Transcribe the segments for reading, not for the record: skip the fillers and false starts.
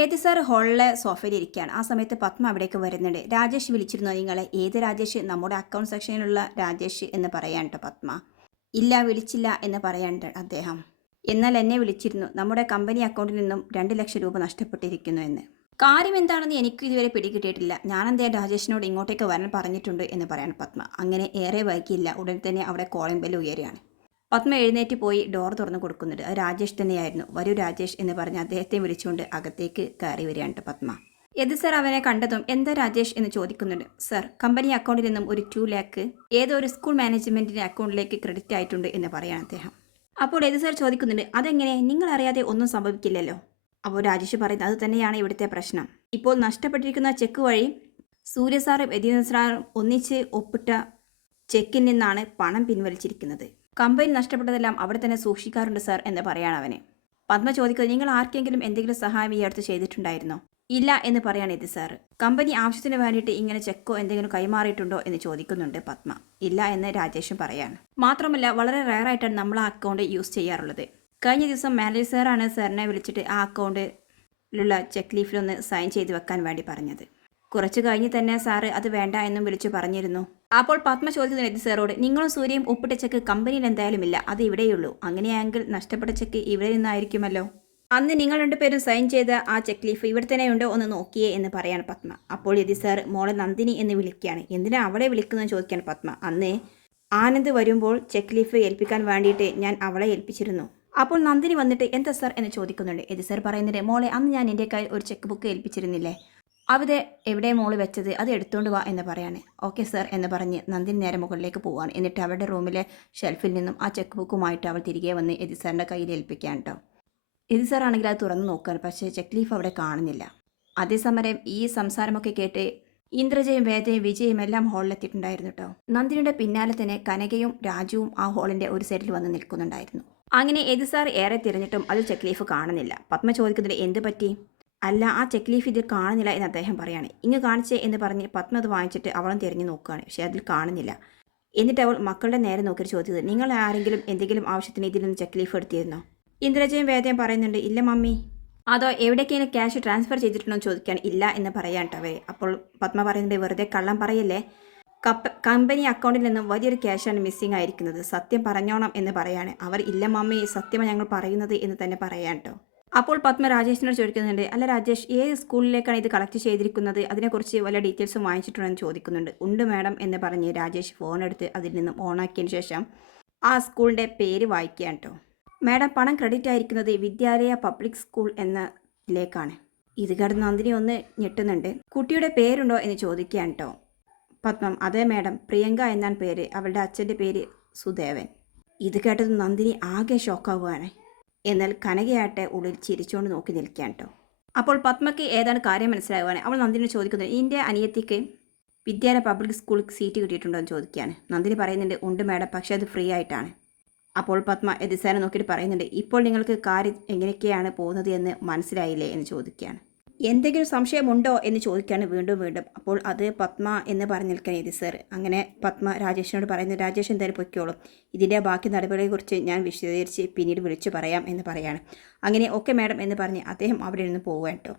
ഏത് സാർ ഹാളിലെ സോഫയിൽ ഇരിക്കുകയാണ്. ആ സമയത്ത് പത്മ അവിടേക്ക് വരുന്നുണ്ട്. രാജേഷ് വിളിച്ചിരുന്നോ നിങ്ങളെ? ഏത് രാജേഷ്? നമ്മുടെ അക്കൗണ്ട് സെക്ഷനിലുള്ള രാജേഷ് എന്ന് പറയാനുണ്ട് പത്മ. ഇല്ല, വിളിച്ചില്ല എന്ന് പറയാനുണ്ട് അദ്ദേഹം. എന്നാൽ എന്നെ വിളിച്ചിരുന്നു. നമ്മുടെ കമ്പനി അക്കൗണ്ടിൽ നിന്നും 2 ലക്ഷം രൂപ നഷ്ടപ്പെട്ടിരിക്കുന്നു എന്ന്. കാര്യം എന്താണെന്ന് എനിക്ക് ഇതുവരെ പിടികിട്ടിയിട്ടില്ല. ഞാനെന്തേ രാജേഷിനോട് ഇങ്ങോട്ടേക്ക് വരാൻ പറഞ്ഞിട്ടുണ്ട് എന്ന് പറയാൻ പത്മ. അങ്ങനെ ഏറെ വൈകിയില്ല. ഉടൻ തന്നെ അവിടെ കോളിംഗ് ബെല്ല് ഉയരുകയാണ്. പത്മ എഴുന്നേറ്റ് പോയി ഡോർ തുറന്ന് കൊടുക്കുന്നുണ്ട്. അത് രാജേഷ് തന്നെയായിരുന്നു. വരൂ രാജേഷ് എന്ന് പറഞ്ഞ് അദ്ദേഹത്തെ വിളിച്ചുകൊണ്ട് അകത്തേക്ക് കയറി വരികയാണ് പത്മ. യദു സർ അവനെ കണ്ടതും എന്താ രാജേഷ് എന്ന് ചോദിക്കുന്നുണ്ട്. സർ, കമ്പനി അക്കൗണ്ടിൽ നിന്നും ഒരു 2 ലാക്ക് ഏതോ ഒരു സ്കൂൾ മാനേജ്മെന്റിന്റെ അക്കൗണ്ടിലേക്ക് ക്രെഡിറ്റ് ആയിട്ടുണ്ട് എന്ന് പറയാണ് അദ്ദേഹം. അപ്പോൾ യദു സർ ചോദിക്കുന്നുണ്ട്, അതെങ്ങനെ? നിങ്ങൾ അറിയാതെ ഒന്നും സംഭവിക്കില്ലല്ലോ. അപ്പോൾ രാജേഷ് പറയുന്നത് അത് തന്നെയാണ് ഇവിടുത്തെ പ്രശ്നം. ഇപ്പോൾ നഷ്ടപ്പെട്ടിരിക്കുന്ന ചെക്ക് വഴി സൂര്യ സാറും യതീന്ദ്ര സാറും ഒന്നിച്ച് ഒപ്പിട്ട ചെക്കിൽ നിന്നാണ് പണം പിൻവലിച്ചിരിക്കുന്നത്. കമ്പനി നഷ്ടപ്പെട്ടതെല്ലാം അവിടെ തന്നെ സൂക്ഷിക്കാറുണ്ട് സർ എന്ന് പറയാണ് അവന്. പത്മ ചോദിക്കുന്നത്, നിങ്ങൾ ആർക്കെങ്കിലും എന്തെങ്കിലും സഹായം ഈ അടുത്ത് ചെയ്തിട്ടുണ്ടായിരുന്നോ? ഇല്ല എന്ന് പറയാണ് ഇത് സാർ. കമ്പനി ആവശ്യത്തിന് വേണ്ടിയിട്ട് ഇങ്ങനെ ചെക്കോ എന്തെങ്കിലും കൈമാറിയിട്ടുണ്ടോ എന്ന് ചോദിക്കുന്നുണ്ട് പത്മ. ഇല്ല എന്ന് രാജേഷും പറയാണ്. മാത്രമല്ല വളരെ റെയറായിട്ടാണ് നമ്മൾ ആ അക്കൗണ്ട് യൂസ് ചെയ്യാറുള്ളത്. കഴിഞ്ഞ ദിവസം മാനേജർ സാറാണ് സാറിനെ വിളിച്ചിട്ട് ആ അക്കൗണ്ടിലുള്ള ചെക്ക് ലീഫിലൊന്ന് സൈൻ ചെയ്ത് വെക്കാൻ വേണ്ടി പറഞ്ഞത്. കുറച്ച് കഴിഞ്ഞ് തന്നെ സാറ് അത് വേണ്ട എന്നും വിളിച്ചു പറഞ്ഞിരുന്നു. അപ്പോൾ പത്മ ചോദിക്കുന്നു യദു സാറോട്, നിങ്ങളും സൂര്യയും ഒപ്പിട്ട ചെക്ക് കമ്പനിയിൽ എന്തായാലും ഇല്ല, അത് ഇവിടെയുള്ളൂ. അങ്ങനെയാണെങ്കിൽ നഷ്ടപ്പെട്ട ചെക്ക് ഇവിടെ നിന്നായിരിക്കുമല്ലോ. അന്ന് നിങ്ങൾ 2 പേരും സൈൻ ചെയ്ത ആ ചെക്ക് ലീഫ് ഇവിടെ തന്നെയുണ്ടോ ഒന്ന് നോക്കിയേ എന്ന് പറയാണ് പത്മ. അപ്പോൾ യദു സാർ മോളെ നന്ദിനി എന്ന് വിളിക്കുകയാണ്. എന്തിനാ അവളെ വിളിക്കുന്നത് ചോദിക്കാൻ പത്മ. അന്ന് ആനന്ദ് വരുമ്പോൾ ചെക്ക് ലീഫ് ഏൽപ്പിക്കാൻ വേണ്ടിയിട്ട് ഞാൻ അവളെ ഏൽപ്പിച്ചിരുന്നു. അപ്പോൾ നന്ദിനി വന്നിട്ട് എന്താ സാർ എന്ന് ചോദിക്കുന്നുണ്ട്. യദു സാർ പറയുന്നുണ്ട്, മോളെ അന്ന് ഞാൻ എൻ്റെ കയ്യിൽ ഒരു ചെക്ക് ബുക്ക് ഏൽപ്പിച്ചിരുന്നില്ലേ, അവിടെ എവിടെ മോള് വെച്ചത്, അത് എടുത്തുകൊണ്ട് വാ എന്ന് പറയാണ്. ഓക്കെ സാർ എന്ന് പറഞ്ഞ് നന്ദിനി നേരെ മുകളിലേക്ക് പോവാണ്. എന്നിട്ട് അവരുടെ റൂമിലെ ഷെൽഫിൽ നിന്നും ആ ചെക്ക് ബുക്കുമായിട്ട് അവൾ തിരികെ വന്ന് യദു സാറിൻ്റെ കയ്യിൽ ഏൽപ്പിക്കാൻ കേട്ടോ. യദു സാർ ആണെങ്കിൽ അത് തുറന്ന് നോക്കുകയാണ്. പക്ഷേ ചെക്ക് ലീഫ് അവിടെ കാണുന്നില്ല. അതേസമയം ഈ സംസാരമൊക്കെ കേട്ട് ഇന്ദ്രജയും വേദയും വിജയും എല്ലാം ഹാളിലെത്തിയിട്ടുണ്ടായിരുന്നു കേട്ടോ. നന്ദിനിയുടെ പിന്നാലെ തന്നെ കനകയും രാജുവും ആ ഹാളിൻ്റെ ഒരു സൈഡിൽ വന്ന് നിൽക്കുന്നുണ്ടായിരുന്നു. അങ്ങനെ യദു സാർ ഏറെ തിരഞ്ഞിട്ടും അതിൽ ചെക്ക് ലീഫ് കാണുന്നില്ല. പത്മ ചോദിക്കുന്നതിൽ എന്ത് പറ്റി? അല്ല, ആ ചെക്ക് ലീഫ് ഇതിൽ കാണുന്നില്ല എന്ന് അദ്ദേഹം പറയാണ്. ഇങ്ങ് കാണിച്ചേ എന്ന് പറഞ്ഞ് പത്മ അത് വാങ്ങിച്ചിട്ട് അവളും തിരഞ്ഞു നോക്കുകയാണ്. പക്ഷേ അതിൽ കാണുന്നില്ല. എന്നിട്ട് അവൾ മക്കളുടെ നേരെ നോക്കിയിട്ട് ചോദിച്ചത്, നിങ്ങൾ ആരെങ്കിലും എന്തെങ്കിലും ആവശ്യത്തിന് ഇതിൽ നിന്ന് ചെക്ക് ലീഫ് എടുത്തിരുന്നോ? ഇന്ദ്രജയും വേദയും പറയുന്നുണ്ട്, ഇല്ല മമ്മി. അതോ എവിടേക്കെങ്കിലും ക്യാഷ് ട്രാൻസ്ഫർ ചെയ്തിട്ടുണ്ടോ എന്ന് ചോദിക്കുകയാണ്. ഇല്ല എന്ന് പറയാൻ കേട്ടോ. അപ്പോൾ പത്മ പറയുന്നുണ്ട്, വെറുതെ കള്ളം പറയല്ലേ, കമ്പനി അക്കൗണ്ടിൽ നിന്നും വലിയൊരു ക്യാഷാണ് മിസ്സിംഗ് ആയിരിക്കുന്നത്, സത്യം പറഞ്ഞോണം എന്ന് പറയാണ്. അവർ ഇല്ല മമ്മി, സത്യമാണ് ഞങ്ങൾ പറയുന്നത് എന്ന് തന്നെ പറയാൻ കേട്ടോ. അപ്പോൾ പത്മ രാജേഷിനോട് ചോദിക്കുന്നുണ്ട്, അല്ല രാജേഷ്, ഏത് സ്കൂളിലേക്കാണ് ഇത് കളക്ട് ചെയ്തിരിക്കുന്നത്, അതിനെക്കുറിച്ച് വല്ല ഡീറ്റെയിൽസും വാങ്ങിച്ചിട്ടുണ്ടെന്ന് ചോദിക്കുന്നുണ്ട്. ഉണ്ട് മാഡം എന്ന് പറഞ്ഞ് രാജേഷ് ഫോൺ എടുത്ത് അതിൽ നിന്നും ഓണാക്കിയതിന് ശേഷം ആ സ്കൂളിൻ്റെ പേര് വായിക്കാൻ കേട്ടോ. മാഡം, പണം ക്രെഡിറ്റ് ആയിരിക്കുന്നത് വിദ്യാലയ പബ്ലിക് സ്കൂൾ എന്നതിലേക്കാണ്. ഇത് കേട്ട് നന്ദിനി ഒന്ന് ഞെട്ടുന്നുണ്ട്. കുട്ടിയുടെ പേരുണ്ടോ എന്ന് ചോദിക്കാൻ കേട്ടോ. പത്മം, അതെ മാഡം, പ്രിയങ്ക എന്നാണ് പേര്, അവളുടെ അച്ഛൻ്റെ പേര് സുദേവൻ. ഇത് കേട്ടത് നന്ദിനി ആകെ ഷോക്കാവുകയാണ്. എന്നാൽ കനകയാട്ടെ ഉള്ളിൽ ചിരിച്ചുകൊണ്ട് നോക്കി നിൽക്കാൻ കേട്ടോ. അപ്പോൾ പത്മയ്ക്ക് ഏതാണ് കാര്യം മനസ്സിലാകുവാണ്. അവൾ നന്ദിനി ചോദിക്കുന്നത്, എൻ്റെ അനിയത്തിക്ക് വിദ്യാലയ പബ്ലിക് സ്കൂളിൽ സീറ്റ് കിട്ടിയിട്ടുണ്ടോ എന്ന് ചോദിക്കുകയാണ്. നന്ദിനി പറയുന്നുണ്ട്, ഉണ്ട് മാഡം, പക്ഷേ അത് ഫ്രീ ആയിട്ടാണ്. അപ്പോൾ പത്മ യദു സാറിനെ നോക്കിയിട്ട് പറയുന്നുണ്ട്, ഇപ്പോൾ നിങ്ങൾക്ക് കാര്യം എങ്ങനെയൊക്കെയാണ് പോകുന്നത് എന്ന് മനസ്സിലായില്ലേ എന്ന് ചോദിക്കുകയാണ്. എന്തെങ്കിലും സംശയമുണ്ടോ എന്ന് ചോദിക്കുകയാണ് വീണ്ടും വീണ്ടും. അപ്പോൾ അത് പത്മ എന്ന് പറഞ്ഞ് നിൽക്കാൻ യദു സാർ. അങ്ങനെ പത്മ രാജേഷിനോട് പറയുന്നത്, രാജേഷ് എന്തായാലും പൊയ്ക്കോളും, ഇതിൻ്റെ ബാക്കി നടപടികളെക്കുറിച്ച് ഞാൻ വിശദീകരിച്ച് പിന്നീട് വിളിച്ചു പറയാം എന്ന് പറയാണ്. അങ്ങനെ ഓക്കെ മാഡം എന്ന് പറഞ്ഞ് അദ്ദേഹം അവിടെ നിന്ന് പോവുക കേട്ടോ.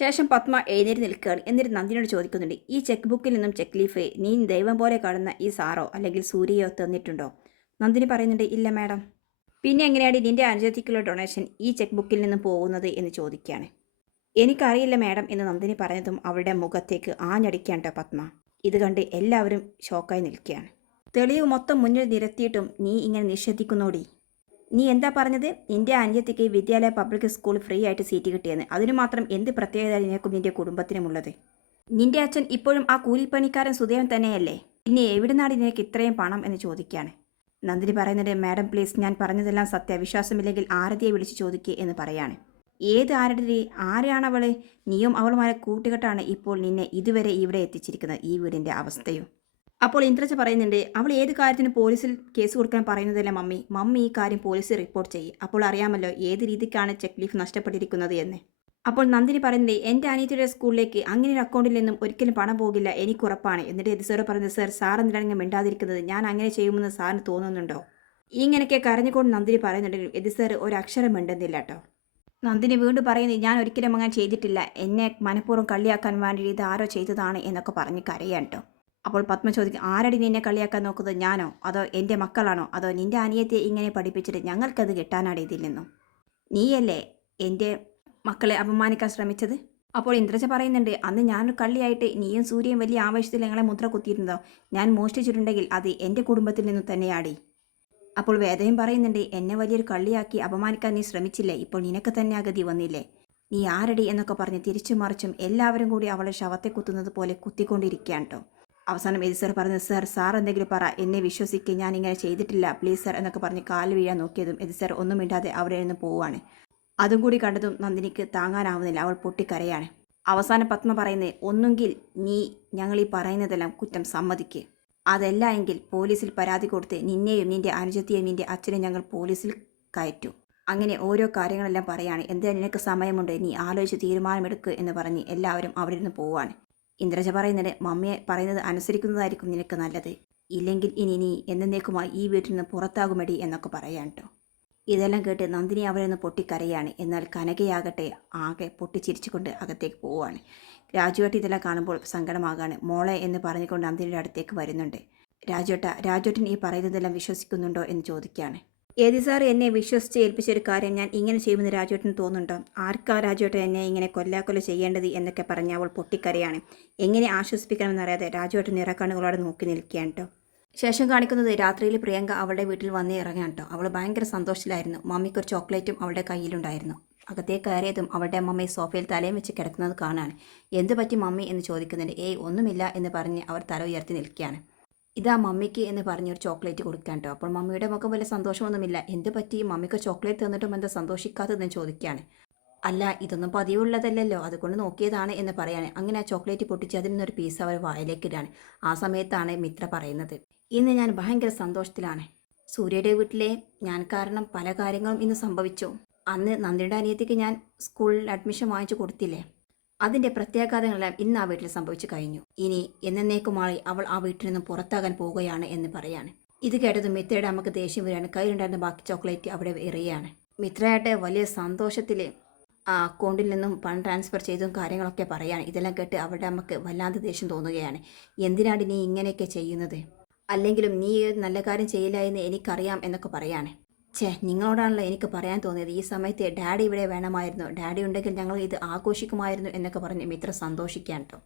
ശേഷം പത്മ എഴുന്നേറ്റ് നിൽക്കുകയാണ്. എന്നിട്ട് നന്ദിനോട് ചോദിക്കുന്നുണ്ട്, ഈ ചെക്ക് ബുക്കിൽ നിന്നും ചെക്ക് ലീഫ് നീ ദൈവം പോലെ കാണുന്ന ഈ സാറോ അല്ലെങ്കിൽ സൂര്യയോ തന്നിട്ടുണ്ടോ? നന്ദിനി പറയുന്നുണ്ട്, ഇല്ല മാഡം. പിന്നെ എങ്ങനെയാണ് നിൻ്റെ അനുജത്തിക്കുള്ള ഡൊണേഷൻ ഈ ചെക്ക് ബുക്കിൽ നിന്ന് പോകുന്നത് എന്ന് ചോദിക്കുകയാണ്. എനിക്കറിയില്ല മാഡം എന്ന് നന്ദിനി പറഞ്ഞതും അവളുടെ മുഖത്തേക്ക് ആഞ്ഞടിക്കാൻ കേട്ടോ പത്മ. ഇത് കണ്ട് എല്ലാവരും ഷോക്കായി നിൽക്കുകയാണ്. തെളിവ് മൊത്തം മുന്നിൽ നിരത്തിയിട്ടും നീ ഇങ്ങനെ നിഷേധിക്കുന്നോടി. നീ എന്താ പറഞ്ഞത്? നിൻ്റെ അനുജത്തിക്ക് വിദ്യാലയ പബ്ലിക് സ്കൂൾ ഫ്രീ ആയിട്ട് സീറ്റ് കിട്ടിയെന്ന്. അതിനു മാത്രം എന്ത് പ്രത്യേകത നിനക്കും നിൻ്റെ കുടുംബത്തിനുമുള്ളത്? നിൻ്റെ അച്ഛൻ ഇപ്പോഴും ആ കൂലിപ്പണിക്കാരൻ സുദേവൻ തന്നെയല്ലേ? പിന്നെ എവിടുന്നാണ് നിനക്ക് ഇത്രയും പണം എന്ന് ചോദിക്കുകയാണ്. നന്ദിനി പറയുന്നത്, മാഡം പ്ലീസ്, ഞാൻ പറഞ്ഞതെല്ലാം സത്യവിശ്വാസമില്ലെങ്കിൽ ആരതിയെ വിളിച്ച് ചോദിക്കുക എന്ന് പറയാണ്. ഏത് ആരതി? ആരെയാണവള്? നീയും അവളുമായ കൂട്ടുകെട്ടാണ് ഇപ്പോൾ നിന്നെ ഇതുവരെ ഇവിടെ എത്തിച്ചിരിക്കുന്നത്, ഈ വീടിൻ്റെ അവസ്ഥയും. അപ്പോൾ ഇന്ദ്രജ പറയുന്നുണ്ട്, അവൾ ഏത് കാര്യത്തിന് പോലീസിൽ കേസ് കൊടുക്കാൻ പറയുന്നതല്ല മമ്മി, മമ്മി ഈ കാര്യം പോലീസിൽ റിപ്പോർട്ട് ചെയ്യും, അപ്പോൾ അറിയാമല്ലോ ഏത് രീതിക്കാണ് ചെക്ക് ലീഫ് നഷ്ടപ്പെട്ടിരിക്കുന്നത് എന്ന്. അപ്പോൾ നന്ദിനി പറയുന്നത്, എൻ്റെ അനിയത്തിയുടെ സ്കൂളിലേക്ക് അങ്ങനെ ഒരു അക്കൗണ്ടിൽ നിന്നും ഒരിക്കലും പണം പോകില്ല, എനിക്കുറപ്പാണ്. എന്നിട്ട് യദു സാർ പറയുന്നത്, സാർ, സാർ എന്തിനാണെങ്കിൽ മിണ്ടാതിരിക്കുന്നത്, ഞാൻ അങ്ങനെ ചെയ്യുമെന്ന് സാറിന് തോന്നുന്നുണ്ടോ? ഇങ്ങനെയൊക്കെ കരഞ്ഞുകൊണ്ട് നന്ദിനി പറയുന്നുണ്ടെങ്കിൽ യദു സാർ ഒരക്ഷരം മിണ്ടുന്നില്ല കേട്ടോ. നന്ദിനി വീണ്ടും പറയുന്നത് ഞാൻ ഒരിക്കലും അങ്ങനെ ചെയ്തിട്ടില്ല, എന്നെ മനഃപൂർവ്വം കളിയാക്കാൻ വേണ്ടി ഇത് ആരോ ചെയ്തതാണ് എന്നൊക്കെ പറഞ്ഞ് കരയാൻ കേട്ടോ. അപ്പോൾ പത്മ ചോദിക്കും, ആരടി നിന്നെ കളിയാക്കാൻ നോക്കുന്നത്, ഞാനോ അതോ എൻ്റെ മക്കളാണോ അതോ നിൻ്റെ അനിയത്തെ ഇങ്ങനെ പഠിപ്പിച്ചിട്ട് ഞങ്ങൾക്കത് കിട്ടാനാണ് ഇതിൽ നിന്നും? നീയല്ലേ എൻ്റെ മക്കളെ അപമാനിക്കാൻ ശ്രമിച്ചത്? അപ്പോൾ ഇന്ദ്രജ പറയുന്നുണ്ട്, അന്ന് ഞാനൊരു കള്ളിയായിട്ട് നീയും സൂര്യയും വലിയ ആവേശത്തിൽ ഞങ്ങളെ മുദ്ര കുത്തിയിരുന്നതോ, ഞാൻ മോഷ്ടിച്ചിട്ടുണ്ടെങ്കിൽ അത് എൻ്റെ കുടുംബത്തിൽ നിന്നും തന്നെയാടി. അപ്പോൾ വേദയും പറയുന്നുണ്ട്, എന്നെ വലിയൊരു കള്ളിയാക്കി അപമാനിക്കാൻ നീ ശ്രമിച്ചില്ലേ, ഇപ്പോൾ നിനക്ക് തന്നെ ആ ഗതി വന്നില്ലേ, നീ ആരടി എന്നൊക്കെ പറഞ്ഞ് തിരിച്ചും മറിച്ചും എല്ലാവരും കൂടി അവളെ ശവത്തെ കുത്തുന്നത് പോലെ കുത്തിക്കൊണ്ടിരിക്കുകയാണ് കേട്ടോ. അവസാനം എതി സർ പറഞ്ഞു, സാർ എന്തെങ്കിലും പറ, എന്നെ വിശ്വസിക്കുക, ഞാൻ ഇങ്ങനെ ചെയ്തിട്ടില്ല പ്ലീസ് സർ എന്നൊക്കെ പറഞ്ഞ് കാല് വീഴാൻ നോക്കിയതും എതി സർ ഒന്നും മിണ്ടാതെ അവിടെ നിന്ന് പോവുകയാണ്. അതും കൂടി കണ്ടതും നന്ദിനിക്ക് താങ്ങാനാവുന്നില്ല, അവൾ പൊട്ടിക്കരയാണ്. അവസാനം പത്മ പറയുന്നത്, ഒന്നുകിൽ നീ ഞങ്ങൾ ഈ പറയുന്നതെല്ലാം കുറ്റം സമ്മതിക്ക്, അതല്ല എങ്കിൽ പോലീസിൽ പരാതി കൊടുത്ത് നിന്നെയും നിൻ്റെ അനുജത്തിയെയും നിൻ്റെ അച്ഛനെയും ഞങ്ങൾ പോലീസിൽ കയറ്റും. അങ്ങനെ ഓരോ കാര്യങ്ങളെല്ലാം പറയാണ്. എന്തായാലും നിനക്ക് സമയമുണ്ട്, നീ ആലോചിച്ച് തീരുമാനമെടുക്കുക എന്ന് പറഞ്ഞ് എല്ലാവരും അവിടെ നിന്ന് പോവുകയാണ്. ഇന്ദ്രജ പറയുന്നത്, മമ്മിയെ പറയുന്നത് അനുസരിക്കുന്നതായിരിക്കും നിനക്ക് നല്ലത്, ഇല്ലെങ്കിൽ ഇനി നീ എന്നേക്കുമായി ഈ വീട്ടിൽ നിന്ന് പുറത്താകുമടി എന്നൊക്കെ പറയാൻ കേട്ടോ. ഇതെല്ലാം കേട്ട് നന്ദിനി അവിടെ നിന്ന് പൊട്ടിക്കരയാണ്. എന്നാൽ കനകയാകട്ടെ ആകെ പൊട്ടിച്ചിരിച്ചുകൊണ്ട് അകത്തേക്ക് പോവുകയാണ്. രാജുവേട്ട ഇതെല്ലാം കാണുമ്പോൾ സങ്കടമാകാണ്. മോളെ എന്ന് പറഞ്ഞുകൊണ്ട് നന്ദിനിയുടെ അടുത്തേക്ക് വരുന്നുണ്ട്. രാജുവേട്ടൻ ഈ പറയുന്നതെല്ലാം വിശ്വസിക്കുന്നുണ്ടോ എന്ന് ചോദിക്കുകയാണ്. ഏതി സാർ എന്നെ വിശ്വസിച്ച് ഏൽപ്പിച്ചൊരു കാര്യം ഞാൻ ഇങ്ങനെ ചെയ്യുമെന്ന് രാജുവേട്ടന് തോന്നുന്നുണ്ടോ? ആർക്കാ രാജുവേട്ടൻ എന്നെ ഇങ്ങനെ കൊല്ലാക്കൊല്ല ചെയ്യേണ്ടത് എന്നൊക്കെ പറഞ്ഞ് അവൾ പൊട്ടിക്കരയാണ്. എങ്ങനെ ആശ്വസിപ്പിക്കണമെന്നറിയാതെ രാജുവേട്ടൻ നിറക്കണ്ണുകളോടെ നോക്കി നിൽക്കുകയാണ് കേട്ടോ. ശേഷം കാണിക്കുന്നത് രാത്രിയിൽ പ്രിയങ്ക അവളുടെ വീട്ടിൽ വന്ന് ഇറങ്ങാൻ കേട്ടോ. അവൾ ഭയങ്കര സന്തോഷത്തിലായിരുന്നു. മമ്മിക്കൊരു ചോക്ലേറ്റും അവളുടെ കയ്യിലുണ്ടായിരുന്നു. അകത്തേക്ക് കയറിയതും അവളുടെ മമ്മി സോഫയിൽ തലയും വെച്ച് കിടക്കുന്നത് കാണാൻ. എന്ത് പറ്റി മമ്മി എന്ന് ചോദിക്കുന്നുണ്ട്. ഒന്നുമില്ല എന്ന് പറഞ്ഞ് അവർ തല ഉയർത്തി നിൽക്കുകയാണ്. ഇതാ മമ്മിക്ക് എന്ന് പറഞ്ഞൊരു ചോക്ലേറ്റ് കൊടുക്കാൻ കേട്ടോ. അപ്പോൾ മമ്മിയുടെ മുഖം വലിയ സന്തോഷമൊന്നുമില്ല. എന്ത് പറ്റി, മമ്മിക്ക് ചോക്ലേറ്റ് തന്നിട്ടും എന്താ സന്തോഷിക്കാത്തതെന്ന് ചോദിക്കുകയാണ്. അല്ല, ഇതൊന്നും പതിവുള്ളതല്ലല്ലോ, അതുകൊണ്ട് നോക്കിയതാണ് എന്ന് പറയാണ്. അങ്ങനെ ആ ചോക്ലേറ്റ് പൊട്ടിച്ച് അതിൽ നിന്നൊരു പീസ് അവർ വായിലേക്ക് ഇടാണ്. ആ സമയത്താണ് മിത്ര പറയുന്നത്, ഇന്ന് ഞാൻ ഭയങ്കര സന്തോഷത്തിലാണ്. സൂര്യയുടെ വീട്ടിലെ ഞാൻ കാരണം പല കാര്യങ്ങളും ഇന്ന് സംഭവിച്ചു. അന്ന് നന്ദിയുടെ അനിയത്തിക്ക് ഞാൻ സ്കൂളിൽ അഡ്മിഷൻ വാങ്ങിച്ചു കൊടുത്തില്ലേ, അതിൻ്റെ പ്രത്യാഘാതങ്ങളെല്ലാം ഇന്ന് ആ വീട്ടിൽ സംഭവിച്ചു കഴിഞ്ഞു. ഇനി എന്നേക്കുമായി അവൾ ആ വീട്ടിൽ നിന്നും പുറത്താകാൻ പോവുകയാണ് എന്ന് പറയാണ്. ഇത് കേട്ടതും മിത്രയുടെ അമ്മക്ക് ദേഷ്യം വരികയാണ്. കയ്യിലുണ്ടായിരുന്ന ബാക്കി ചോക്ലേറ്റ് അവിടെ എറിയാണ്. മിത്രയായിട്ട് വലിയ സന്തോഷത്തിൽ ആ അക്കൗണ്ടിൽ നിന്നും പണം ട്രാൻസ്ഫർ ചെയ്തും കാര്യങ്ങളൊക്കെ പറയാണ്. ഇതെല്ലാം കേട്ട് അവരുടെ അമ്മക്ക് വല്ലാതെ ദേഷ്യം തോന്നുകയാണ്. എന്തിനാണ് നീ ഇങ്ങനെയൊക്കെ ചെയ്യുന്നത്, അല്ലെങ്കിലും നീ നല്ല കാര്യം ചെയ്യില്ല എന്ന് എനിക്കറിയാം എന്നൊക്കെ പറയാണ്. നിങ്ങളോടാണല്ലോ എനിക്ക് പറയാൻ തോന്നിയത്, ഈ സമയത്ത് ഡാഡി ഇവിടെ വേണമായിരുന്നു, ഡാഡി ഉണ്ടെങ്കിൽ ഞങ്ങൾ ഇത് ആഘോഷിക്കുമായിരുന്നു എന്നൊക്കെ പറഞ്ഞ് മിത്ര സന്തോഷിക്കാൻ കേട്ടോ.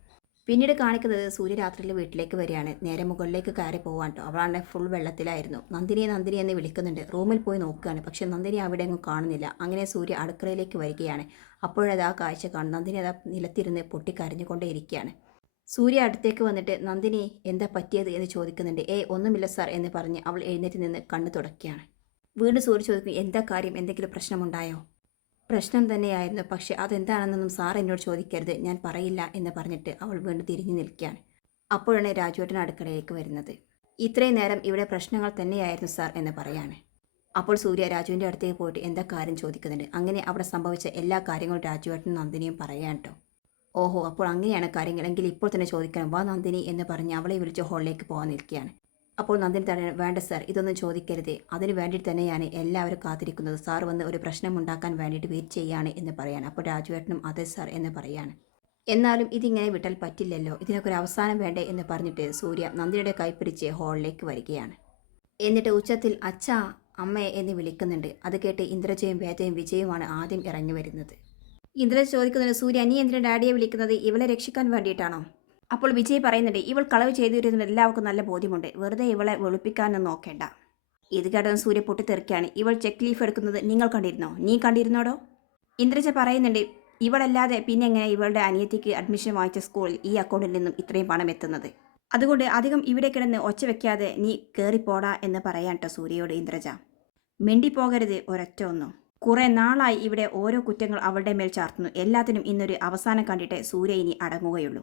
പിന്നീട് കാണിക്കുന്നത് സൂര്യ രാത്രിയിൽ വീട്ടിലേക്ക് വരികയാണ്. നേരെ മുകളിലേക്ക് കയറി പോകാൻ കേട്ടോ. അവളാണ് ഫുൾ വെള്ളത്തിലായിരുന്നു. നന്ദിനി എന്ന് വിളിക്കുന്നുണ്ട്. റൂമിൽ പോയി നോക്കുകയാണ്. പക്ഷേ നന്ദിനി അവിടെ ഒന്നും കാണുന്നില്ല. അങ്ങനെ സൂര്യ അടുക്കളയിലേക്ക് വരികയാണ്. അപ്പോഴതാ കാഴ്ച കാണും. നന്ദിനി അതാ നിലത്തിരുന്ന് പൊട്ടിക്കരഞ്ഞുകൊണ്ടേ ഇരിക്കുകയാണ്. സൂര്യ അടുത്തേക്ക് വന്നിട്ട് നന്ദിനി എന്താ പറ്റിയത് എന്ന് ചോദിക്കുന്നുണ്ട്. ഒന്നുമില്ല സാർ എന്ന് പറഞ്ഞ് അവൾ എഴുന്നേറ്റ് നിന്ന് കണ്ണ് തുടയ്ക്കുകയാണ്. വീണ്ടും സൂര്യ ചോദിക്കും, എന്താ കാര്യം, എന്തെങ്കിലും പ്രശ്നമുണ്ടായോ? പ്രശ്നം തന്നെയായിരുന്നു, പക്ഷേ അതെന്താണെന്നൊന്നും സാർ എന്നോട് ചോദിക്കരുത്, ഞാൻ പറയില്ല എന്ന് പറഞ്ഞിട്ട് അവൾ വീണ്ടും തിരിഞ്ഞു നിൽക്കുകയാണ്. അപ്പോഴാണ് രാജുവേട്ടൻ അടുക്കളയിലേക്ക് വരുന്നത്. ഇത്രയും നേരം ഇവിടെ പ്രശ്നങ്ങൾ തന്നെയായിരുന്നു സാർ എന്ന് പറയാണ്. അപ്പോൾ സൂര്യ രാജുവിൻ്റെ അടുത്തേക്ക് പോയിട്ട് എന്താ കാര്യം ചോദിക്കുന്നുണ്ട്. അങ്ങനെ അവിടെ സംഭവിച്ച എല്ലാ കാര്യങ്ങളും രാജുവേട്ടനും നന്ദിനിയും പറയാൻ കേട്ടോ. ഓഹോ, അപ്പോൾ അങ്ങനെയാണ് കാര്യങ്ങൾ, എങ്കിൽ ഇപ്പോൾ തന്നെ ചോദിക്കണം, വാ നന്ദിനി എന്ന് പറഞ്ഞ് അവളെ വിളിച്ച് ഹോളിലേക്ക് പോകാൻ നിൽക്കുകയാണ്. അപ്പോൾ നന്ദിനി തന്നെ, വേണ്ട സാർ, ഇതൊന്നും ചോദിക്കരുത്, അതിന് വേണ്ടിയിട്ട് തന്നെയാണ് എല്ലാവരും കാത്തിരിക്കുന്നത്, സാർ വന്ന് ഒരു പ്രശ്നം ഉണ്ടാക്കാൻ വേണ്ടിയിട്ട് വെയിറ്റ് ചെയ്യാണ് എന്ന് പറയാണ്. അപ്പോൾ രാജുവേട്ടനും അതെ സാർ എന്ന് പറയാണ്. എന്നാലും ഇതിങ്ങനെ വിട്ടാൽ പറ്റില്ലല്ലോ, ഇതിനൊക്കെ ഒരു അവസാനം വേണ്ടേ എന്ന് പറഞ്ഞിട്ട് സൂര്യ നന്ദിനിയുടെ കൈപ്പിടിച്ച് ഹോളിലേക്ക് വരികയാണ്. എന്നിട്ട് ഉച്ചത്തിൽ അച്ഛാ അമ്മയെ എന്ന് വിളിക്കുന്നുണ്ട്. അത് കേട്ട് ഇന്ദ്രജയും വേദയും വിജയുമാണ് ആദ്യം ഇറങ്ങി വരുന്നത്. ഇന്ദ്രജ ചോദിക്കുന്നുണ്ട്, സൂര്യ നീ എന്തിനാ ഡാഡിയെ വിളിക്കുന്നത്, ഇവളെ രക്ഷിക്കാൻ വേണ്ടിയിട്ടാണോ? അപ്പോൾ വിജയ് പറയുന്നുണ്ട്, ഇവൾ കളവ് ചെയ്തിരുന്നത് എല്ലാവർക്കും നല്ല ബോധ്യമുണ്ട്, വെറുതെ ഇവളെ വെളുപ്പിക്കാനൊന്നും നോക്കേണ്ട. ഇത് കേട്ടതും സൂര്യ പൊട്ടിത്തെറിക്കുകയാണ്. ഇവൾ ചെക്ക് ലീഫ് എടുക്കുന്നത് നിങ്ങൾ കണ്ടിരുന്നോ, നീ കണ്ടിരുന്നോടോ? ഇന്ദ്രജ പറയുന്നുണ്ട്, ഇവളല്ലാതെ പിന്നെ എങ്ങനെ ഇവളുടെ അനിയത്തിക്ക് അഡ്മിഷൻ വാങ്ങിച്ച സ്കൂളിൽ ഈ അക്കൗണ്ടിൽ നിന്നും ഇത്രയും പണം എത്തുന്നത്? അതുകൊണ്ട് അധികം ഇവിടെ കിടന്ന് ഒച്ച വെക്കാതെ നീ കയറിപ്പോടാ എന്ന് പറയാൻ കേട്ടോ സൂര്യയോട് ഇന്ദ്രജ. മിണ്ടിപ്പോകരുത് ഒരൊറ്റ ഒന്നും. കുറേ നാളായി ഇവിടെ ഓരോ കുറ്റങ്ങൾ അവളുടെ മേൽ ചാർത്തുന്നു. എല്ലാത്തിനും ഇന്നൊരു അവസാനം കണ്ടിട്ട് സൂര്യ ഇനി അടങ്ങുകയുള്ളൂ.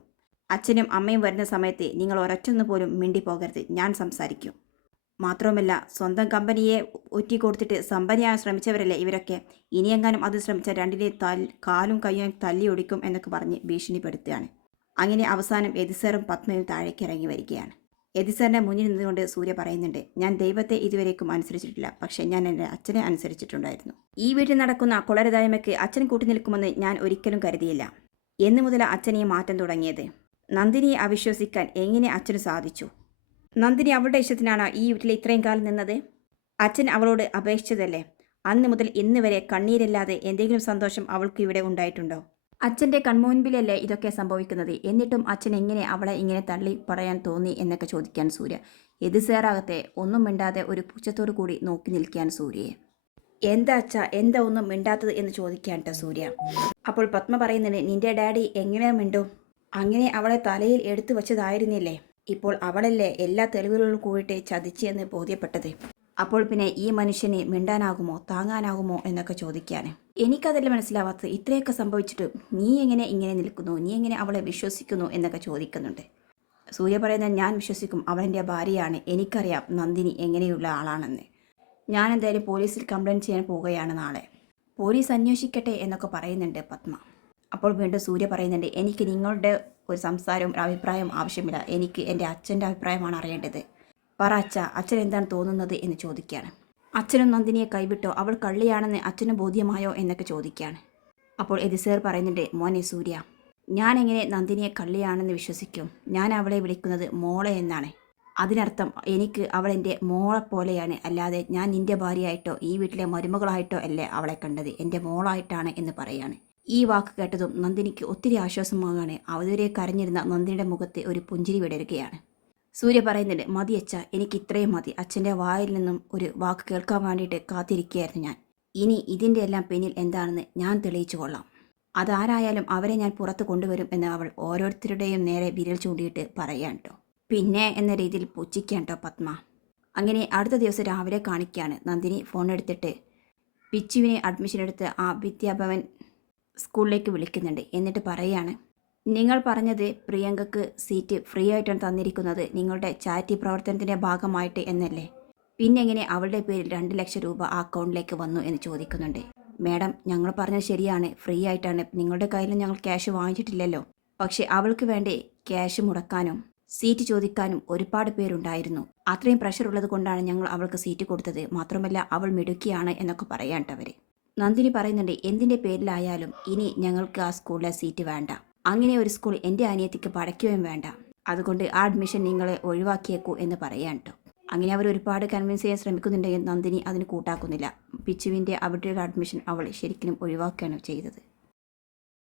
അച്ഛനും അമ്മയും വരുന്ന സമയത്ത് നിങ്ങൾ ഒരൊറ്റൊന്നു പോലും മിണ്ടിപ്പോകരുത്, ഞാൻ സംസാരിക്കും. മാത്രവുമല്ല സ്വന്തം കമ്പനിയെ ഒറ്റിക്കൊടുത്തിട്ട് സമ്പന്നയാൻ ശ്രമിച്ചവരല്ലേ ഇവരൊക്കെ, ഇനിയെങ്ങാനും അത് ശ്രമിച്ച രണ്ടിനെ കാലും കയ്യും തല്ലി ഒടിക്കും എന്നൊക്കെ പറഞ്ഞ് ഭീഷണിപ്പെടുത്തുകയാണ്. അങ്ങനെ അവസാനം എതിസറും പത്മയും താഴേക്ക് ഇറങ്ങി വരികയാണ്. എതിസാറിൻ്റെ മുന്നിൽ നിന്നുകൊണ്ട് സൂര്യ പറയുന്നുണ്ട്, ഞാൻ ദൈവത്തെ ഇതുവരേക്കും അനുസരിച്ചിട്ടില്ല, പക്ഷേ ഞാൻ എൻ്റെ അച്ഛനെ അനുസരിച്ചിട്ടുണ്ടായിരുന്നു. ഈ വീട്ടിൽ നടക്കുന്ന കൊളരുതായ്മയ്ക്ക് അച്ഛൻ കൂട്ടി നിൽക്കുമെന്ന് ഞാൻ ഒരിക്കലും കരുതിയില്ല. എന്നു മുതൽ അച്ഛൻ ഈ മാറ്റം തുടങ്ങിയത്? നന്ദിനിയെ അവിശ്വസിക്കാൻ എങ്ങനെ അച്ഛന് സാധിച്ചു? നന്ദിനി അവളുടെ ഇഷ്ടത്തിനാണ് ഈ വീട്ടിൽ ഇത്രയും കാലം നിന്നത്. അച്ഛൻ അവളോട് അപേക്ഷിച്ചതല്ലേ. അന്ന് മുതൽ ഇന്ന് വരെ കണ്ണീരില്ലാതെ എന്തെങ്കിലും സന്തോഷം അവൾക്ക് ഇവിടെ ഉണ്ടായിട്ടുണ്ടോ? അച്ഛൻ്റെ കൺമുൻപിലല്ലേ ഇതൊക്കെ സംഭവിക്കുന്നത്. എന്നിട്ടും അച്ഛൻ എങ്ങനെ അവളെ ഇങ്ങനെ തള്ളി പറയാൻ തോന്നി എന്നൊക്കെ ചോദിക്കാൻ സൂര്യ. എതിസേറാകത്തെ ഒന്നും മിണ്ടാതെ ഒരു പുച്ഛത്തോടു കൂടി നോക്കി നിൽക്കാൻ സൂര്യയെ. എന്താ അച്ഛാ, എന്താ ഒന്നും മിണ്ടാത്തത് എന്ന് ചോദിക്കാൻ സൂര്യ. അപ്പോൾ പത്മ പറയുന്നുണ്ട്, നിന്റെ ഡാഡി എങ്ങനെ മിണ്ടും? അങ്ങനെ അവളെ തലയിൽ എടുത്തു വച്ചതായിരുന്നില്ലേ. ഇപ്പോൾ അവളല്ലേ എല്ലാ തെളിവുകളും കൂടിയിട്ട് ചതിച്ച് എന്ന് ബോധ്യപ്പെട്ടത്. അപ്പോൾ പിന്നെ ഈ മനുഷ്യനെ മിണ്ടാനാകുമോ, താങ്ങാനാകുമോ എന്നൊക്കെ ചോദിക്കാൻ. എനിക്കതല്ല മനസ്സിലാവാത്തത്. ഇത്രയൊക്കെ സംഭവിച്ചിട്ട് നീ എങ്ങനെ ഇങ്ങനെ നിൽക്കുന്നു, നീ എങ്ങനെ അവളെ വിശ്വസിക്കുന്നു എന്നൊക്കെ ചോദിക്കുന്നുണ്ട്. സൂര്യ പറയുന്നത്, ഞാൻ വിശ്വസിക്കും, അവളെൻ്റെ ഭാര്യയാണ്. എനിക്കറിയാം നന്ദിനി എങ്ങനെയുള്ള ആളാണെന്ന്. ഞാൻ എന്തായാലും പോലീസിൽ കംപ്ലയിൻറ്റ് ചെയ്യാൻ പോവുകയാണ് നാളെ. പോലീസ് അന്വേഷിക്കട്ടെ എന്നൊക്കെ പറയുന്നുണ്ട് പത്മ. അപ്പോൾ വീണ്ടും സൂര്യ പറയുന്നുണ്ട്, എനിക്ക് നിങ്ങളുടെ ഒരു സംസാരവും അഭിപ്രായവും ആവശ്യമില്ല. എനിക്ക് എൻ്റെ അച്ഛൻ്റെ അഭിപ്രായമാണ് അറിയേണ്ടത്. പറ അച്ഛ, അച്ഛൻ എന്താണ് തോന്നുന്നത് എന്ന് ചോദിക്കുകയാണ്. അച്ഛനും നന്ദിനിയെ കൈവിട്ടോ, അവൾ കള്ളിയാണെന്ന് അച്ഛനും ബോധ്യമായോ എന്നൊക്കെ ചോദിക്കുകയാണ്. അപ്പോൾ എതിസേർ പറയുന്നുണ്ട്, മോനെ സൂര്യ, ഞാൻ എങ്ങനെ നന്ദിനിയെ കള്ളിയാണെന്ന് വിശ്വസിക്കും? ഞാൻ അവളെ വിളിക്കുന്നത് മോളെ എന്നാണ്. അതിനർത്ഥം എനിക്ക് അവൾ എൻ്റെ മോളെ പോലെയാണ്, അല്ലാതെ ഞാൻ നിൻ്റെ ഭാര്യയായിട്ടോ ഈ വീട്ടിലെ മരുമകളായിട്ടോ അല്ലേ അവളെ കണ്ടത്, എൻ്റെ മോളായിട്ടാണ് എന്ന് പറയാണ്. ഈ വാക്ക് കേട്ടതും നന്ദിനിക്ക് ഒത്തിരി ആശ്വാസമാകാണ്. അതുവരെ കരഞ്ഞിരുന്ന നന്ദിനിയുടെ മുഖത്ത് ഒരു പുഞ്ചിരി വിടരുകയാണ്. സൂര്യ പറയുന്നുണ്ട്, മതി അച്ഛ, എനിക്ക് ഇത്രയും മതി. അച്ഛൻ്റെ വായിൽ നിന്നും ഒരു വാക്ക് കേൾക്കാൻ വേണ്ടിയിട്ട് കാത്തിരിക്കുകയായിരുന്നു ഞാൻ. ഇനി ഇതിൻ്റെ എല്ലാം പിന്നിൽ എന്താണെന്ന് ഞാൻ തെളിയിച്ചു കൊള്ളാം. അതാരായാലും അവരെ ഞാൻ പുറത്ത് കൊണ്ടുവരും എന്ന് അവൾ ഓരോരുത്തരുടെയും നേരെ വിരൽ ചൂണ്ടിയിട്ട് പറയാൻ കേട്ടോ. പിന്നെ എന്ന രീതിയിൽ പുച്ഛിക്കാൻ കേട്ടോ പത്മ. അങ്ങനെ അടുത്ത ദിവസം രാവിലെ കാണിക്കുകയാണ്. നന്ദിനി ഫോൺ എടുത്തിട്ട് പിച്ചുവിനെ അഡ്മിഷൻ എടുത്ത് ആ വിദ്യാഭവൻ സ്കൂളിലേക്ക് വിളിക്കുന്നുണ്ട്. എന്നിട്ട് പറയാണ്, നിങ്ങൾ പറഞ്ഞത് പ്രിയങ്കക്ക് സീറ്റ് ഫ്രീ ആയിട്ടാണ് തന്നിരിക്കുന്നത് നിങ്ങളുടെ ചാരിറ്റി പ്രവർത്തനത്തിൻ്റെ ഭാഗമായിട്ട് എന്നല്ലേ. പിന്നെ എങ്ങനെ അവളുടെ പേരിൽ 2 ലക്ഷം രൂപ ആ അക്കൗണ്ടിലേക്ക് വന്നു എന്ന് ചോദിക്കുന്നുണ്ട്. മാഡം, ഞങ്ങൾ പറഞ്ഞത് ശരിയാണ്, ഫ്രീ ആയിട്ടാണ്. നിങ്ങളുടെ കയ്യിൽ ഞങ്ങൾ ക്യാഷ് വാങ്ങിച്ചിട്ടില്ലല്ലോ. പക്ഷേ അവൾക്ക് വേണ്ടി ക്യാഷ് മുടക്കാനും സീറ്റ് ചോദിക്കാനും ഒരുപാട് പേരുണ്ടായിരുന്നു. അത്രയും പ്രഷർ ഉള്ളത് കൊണ്ടാണ് ഞങ്ങൾ അവൾക്ക് സീറ്റ് കൊടുത്തത്. മാത്രമല്ല അവൾ മിടുക്കിയാണ് എന്നൊക്കെ പറയാണ്ടവർ. നന്ദിനി പറയുന്നുണ്ട്, എന്തിൻ്റെ പേരിലായാലും ഇനി ഞങ്ങൾക്ക് ആ സ്കൂളിലെ സീറ്റ് വേണ്ട. അങ്ങനെ ഒരു സ്കൂൾ എൻ്റെ അനിയത്തിക്ക് പടയ്ക്കുകയും വേണ്ട. അതുകൊണ്ട് ആ അഡ്മിഷൻ നിങ്ങളെ ഒഴിവാക്കിയേക്കൂ എന്ന് പറയാൻ കേട്ടോ. അങ്ങനെ അവർ ഒരുപാട് കൺവിൻസ് ചെയ്യാൻ ശ്രമിക്കുന്നുണ്ടെങ്കിൽ നന്ദിനി അതിന് കൂട്ടാക്കുന്നില്ല. പിച്ചുവിൻ്റെ അവിടെ അഡ്മിഷൻ അവൾ ശരിക്കും ഒഴിവാക്കുകയാണ് ചെയ്തത്.